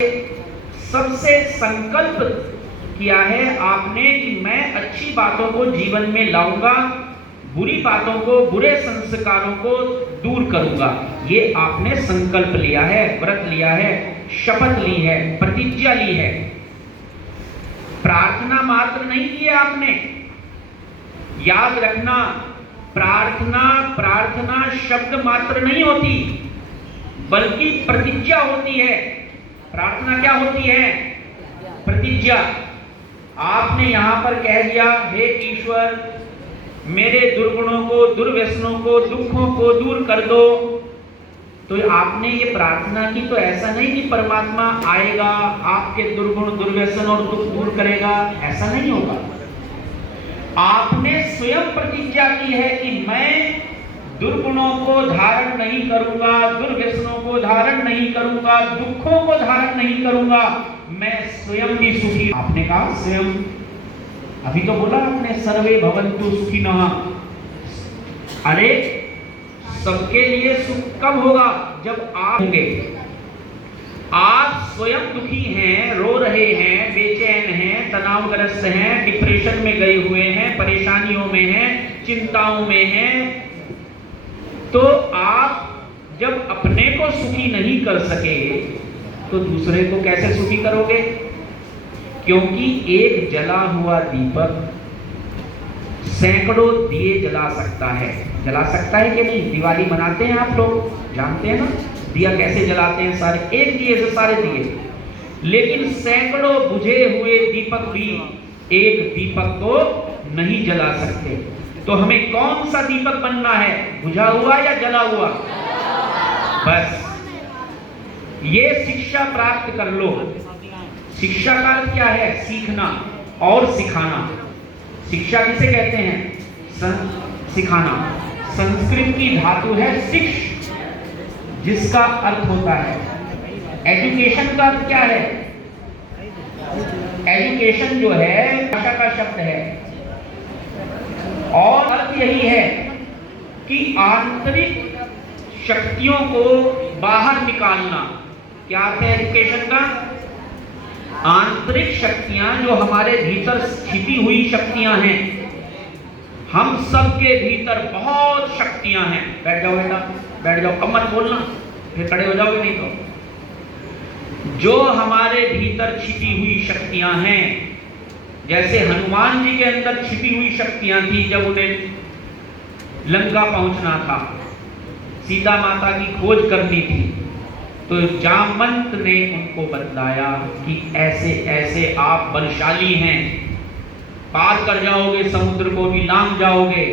सबसे संकल्प किया है आपने कि मैं अच्छी बातों को जीवन में लाऊंगा, बुरी बातों को, बुरे संस्कारों को दूर करूंगा। ये आपने संकल्प लिया है, व्रत लिया है, शपथ ली है, प्रतिज्ञा ली है। प्रार्थना मात्र नहीं की है आपने। याद रखना, प्रार्थना शब्द मात्र नहीं होती, बल्कि प्रतिज्ञा होती है। प्रार्थना क्या होती है? प्रतिज्ञा। आपने यहां पर कह दिया, हे ईश्वर, मेरे दुर्गुणों को, दुर्व्यसनों को, दुखों को दूर कर दो। तो आपने ये प्रार्थना की, तो ऐसा नहीं कि परमात्मा आएगा, आपके दुर्गुण, दुर्व्यसन और दुख दूर करेगा, ऐसा नहीं होगा। आपने स्वयं प्रतिज्ञा की है कि मैं दुर्गुणों को धारण नहीं करूंगा, दुर्व्यसनों को धारण नहीं करूंगा, दुखों को धारण नहीं करूंगा, मैं स्वयं भी सुखी। आपने कहा स्वयं, अभी तो बोला आपने, सर्वे भवन्तु सुखिनः। अरे सबके लिए सुख कब होगा? जब आप होंगे। आप स्वयं दुखी हैं, रो रहे हैं, बेचैन हैं, तनावग्रस्त हैं, डिप्रेशन में गए हुए हैं, परेशानियों में हैं, चिंताओं में हैं, तो आप जब अपने को सुखी नहीं कर सके तो दूसरे को कैसे सुखी करोगे? क्योंकि एक जला हुआ दीपक सैकड़ों दिए जला सकता है। जला सकता है कि नहीं? दिवाली मनाते हैं आप लोग, जानते हैं ना दिया कैसे जलाते हैं, सारे एक दिए से सारे दिए। लेकिन सैकड़ों बुझे हुए दीपक भी एक दीपक को नहीं जला सकते। तो हमें कौन सा दीपक बनना है? बुझा हुआ या जला हुआ? बस ये शिक्षा प्राप्त कर लो। शिक्षा का अर्थ क्या है? सीखना और सिखाना। शिक्षा किसे कहते हैं? सिखाना। संस्कृत की धातु है शिक्ष, जिसका अर्थ होता है, एजुकेशन का अर्थ क्या है? एजुकेशन जो है भाषा का शब्द है, और अर्थ यही है कि आंतरिक शक्तियों को बाहर निकालना। क्या अर्थ है एजुकेशन का? आंतरिक शक्तियां जो हमारे भीतर छिपी हुई शक्तियां हैं। हम सबके भीतर बहुत शक्तियां हैं। बैठ जाओ बेटा, बैठ जाओ, अब मत बोलना, फिर खड़े हो जाओगे नहीं तो। जो हमारे भीतर छिपी हुई शक्तियां हैं, जैसे हनुमान जी के अंदर छिपी हुई शक्तियां थी, जब उन्हें लंका पहुंचना था, सीता माता की खोज करनी थी, तो जामवंत ने उनको बतलाया कि ऐसे ऐसे आप बलशाली हैं, पार कर जाओगे, समुद्र को भी लांघ जाओगे।